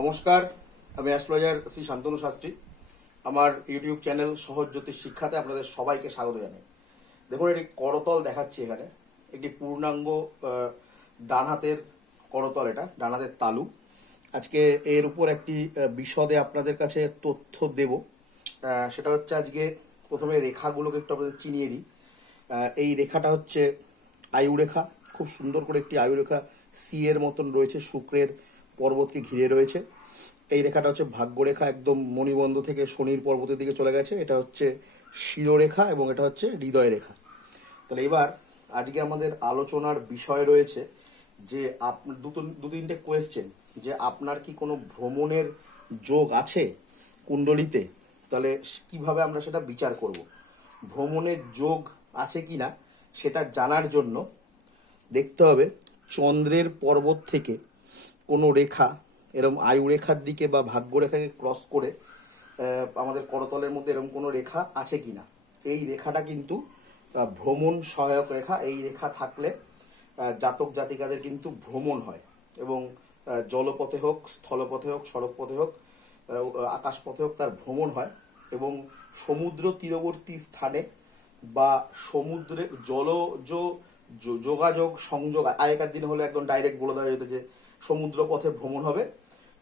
নমস্কার, আমি অ্যাস্ট্রোলজার শ্রী শান্তনু শাস্ত্রী। আমার ইউটিউব চ্যানেল সহজ জ্যোতিষ শিক্ষাতে আপনাদের সবাইকে স্বাগত জানাই। দেখুন এটি করতল দেখাচ্ছি এখানে। একটি পূর্ণাঙ্গ ডান হাতের করতল এটা ডান হাতের তালু। আজকে এর উপর একটি বিশদে আপনাদের কাছে তথ্য দেব। সেটা হচ্ছে আজকে প্রথমে রেখাগুলোকে একটু আপনাদের চিনিয়ে দিই। এই রেখাটা হচ্ছে আয়ু রেখা খুব সুন্দর করে একটি আয়ু রেখা সি এর মতন রয়েছে, শুক্রের পর্বতকে ঘিরে রয়েছে। এই রেখাটা হচ্ছে ভাগ্যরেখা, একদম মণিবন্ধ থেকে শনির পর্বতের দিকে চলে গেছে। এটা হচ্ছে শিরোরেখা এবং এটা হচ্ছে হৃদয় রেখা তাহলে এবার আজকে আমাদের আলোচনার বিষয় রয়েছে যে আপ দুটো দু তিনটে কোয়েশ্চেন যে আপনার কি কোনো ভ্রমণের যোগ আছে কুণ্ডলিতে? তাহলে কীভাবে আমরা সেটা বিচার করব? ভ্রমণের যোগ আছে কি না সেটা জানার জন্য দেখতে হবে চন্দ্রের পর্বত থেকে কোনো রেখা এরকম আয়ু রেখার দিকে বা ভাগ্য রেখাকে ক্রস করে আমাদের করতলের মধ্যে এরকম কোনো রেখা আছে কি না এই রেখাটা কিন্তু ভ্রমণ সহায়ক রেখা। এই রেখা থাকলে জাতক জাতিকাদের কিন্তু ভ্রমণ হয় এবং জলপথে হোক স্থলপথে হোক সড়কপথে হোক আহ, আকাশপথে হোক তার ভ্রমণ হয় এবং সমুদ্র তীরবর্তী স্থানে বা সমুদ্রে জলজ যোগাযোগ সংযোগ আগেকার দিনে হলে একদম ডাইরেক্ট বলে দেওয়া যেত যে সমুদ্র পথে ভ্রমণ হবে,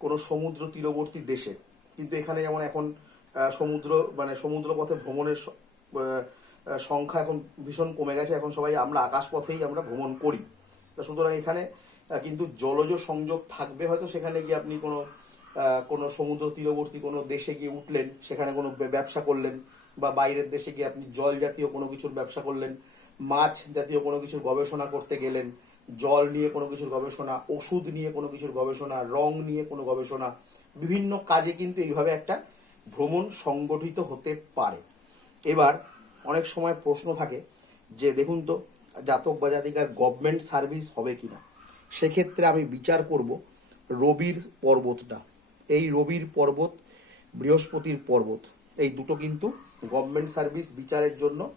কোনো সমুদ্র তীরবর্তী দেশে। কিন্তু এখানে যেমন এখন সমুদ্র মানে সমুদ্র পথে ভ্রমণের সংখ্যা এখন ভীষণ কমে গেছে। এখন সবাই আমরা আকাশ পথেই আমরা ভ্রমণ করি। তা সুতরাং এখানে কিন্তু জলজ সংযোগ থাকবে হয়তো সেখানে গিয়ে আপনি কোনো কোনো সমুদ্র তীরবর্তী কোনো দেশে গিয়ে উঠলেন, সেখানে কোনো ব্যবসা করলেন, বা বাইরের দেশে গিয়ে আপনি জল জাতীয় কোনো কিছুর ব্যবসা করলেন, মাছ জাতীয় কোনো কিছুর গবেষণা করতে গেলেন জল নিয়ে কোনো কিছুর গবেষণা, ওষুধ নিয়ে কোনো কিছুর গবেষণা, রং নিয়ে কোনো গবেষণা, বিভিন্ন কাজে কিন্তু এইভাবে একটা ভ্রমণ সংগঠিত হতে পারে। এবার অনেক সময় প্রশ্ন থাকে যে, দেখুন তো, জাতক বা জাতিকার গভর্নমেন্ট সার্ভিস হবে কি না সেক্ষেত্রে আমি বিচার করব রবির পর্বতটা। এই রবির পর্বত, বৃহস্পতির পর্বত, এই দুটো কিন্তু গভর্নমেন্ট সার্ভিস বিচারের জন্য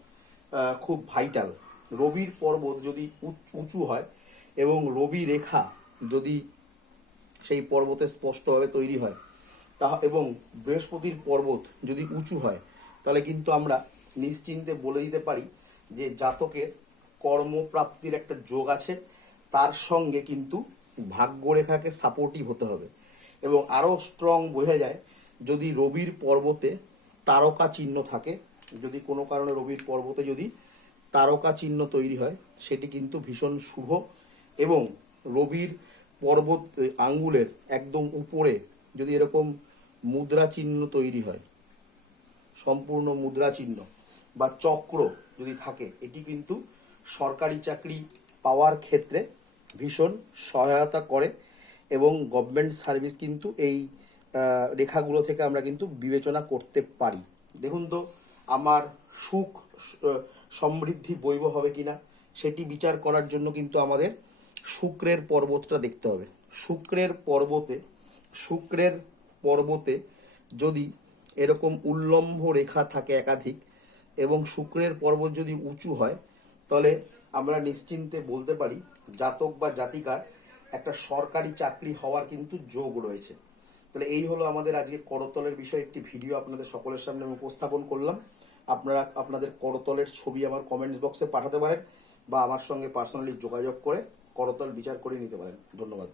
খুব ভাইটাল রবির পর্বত যদি উচ- হয় এবং রবি রেখা যদি সেই পর্বতে স্পষ্টভাবে তৈরি হয় তা এবং বৃহস্পতির পর্বত যদি উঁচু হয়, তাহলে কিন্তু আমরা নিশ্চিন্তে বলে দিতে পারি যে জাতকের কর্মপ্রাপ্তির একটা যোগ আছে। তার সঙ্গে কিন্তু ভাগ্যরেখাকে সাপোর্টিভ হতে হবে। এবং আরও স্ট্রং বোঝা যায়, যদি রবির পর্বতে তারকা চিহ্ন থাকে, যদি কোনো কারণে রবির পর্বতে যদি তারকা চিহ্ন তৈরি হয়, সেটি কিন্তু ভীষণ শুভ এবং রবির পর্বত আঙ্গুলের একদম উপরে যদি এরকম মুদ্রা চিহ্ন তৈরি হয়, সম্পূর্ণ মুদ্রা চিহ্ন বা চক্র যদি থাকে, এটি কিন্তু সরকারি চাকরি পাওয়ার ক্ষেত্রে ভীষণ সহায়তা করে এবং গভর্নমেন্ট সার্ভিস কিন্তু এই রেখাগুলো থেকে আমরা কিন্তু বিবেচনা করতে পারি। দেখুন তো, আমার সুখ সমৃদ্ধি বৈব হবে কিনা, সেটি বিচার করার জন্য কিন্তু আমাদের শুক্রের পর্বতটা দেখতে হবে। শুক্রের পর্বতে শুক্রের পর্বতে যদি এরকম উল্লম্ব রেখা থাকে একাধিক এবং শুক্রের পর্বত যদি উঁচু হয়, তাহলে আমরা নিশ্চিন্তে বলতে পারি জাতক বা জাতিকার একটা সরকারি চাকরি হওয়ার কিন্তু যোগ রয়েছে। তাহলে এই হলো আমাদের আজকে করতলের বিষয়ে একটি ভিডিও আপনাদের সকলের সামনে আমি উপস্থাপন করলাম। আপনারা, আপনাদের করতলের ছবি আমার কমেন্টস বক্সে পাঠাতে পারেন বা আমার সঙ্গে পার্সোনালি যোগাযোগ করে করতল বিচার করে নিতে পারেন। ধন্যবাদ।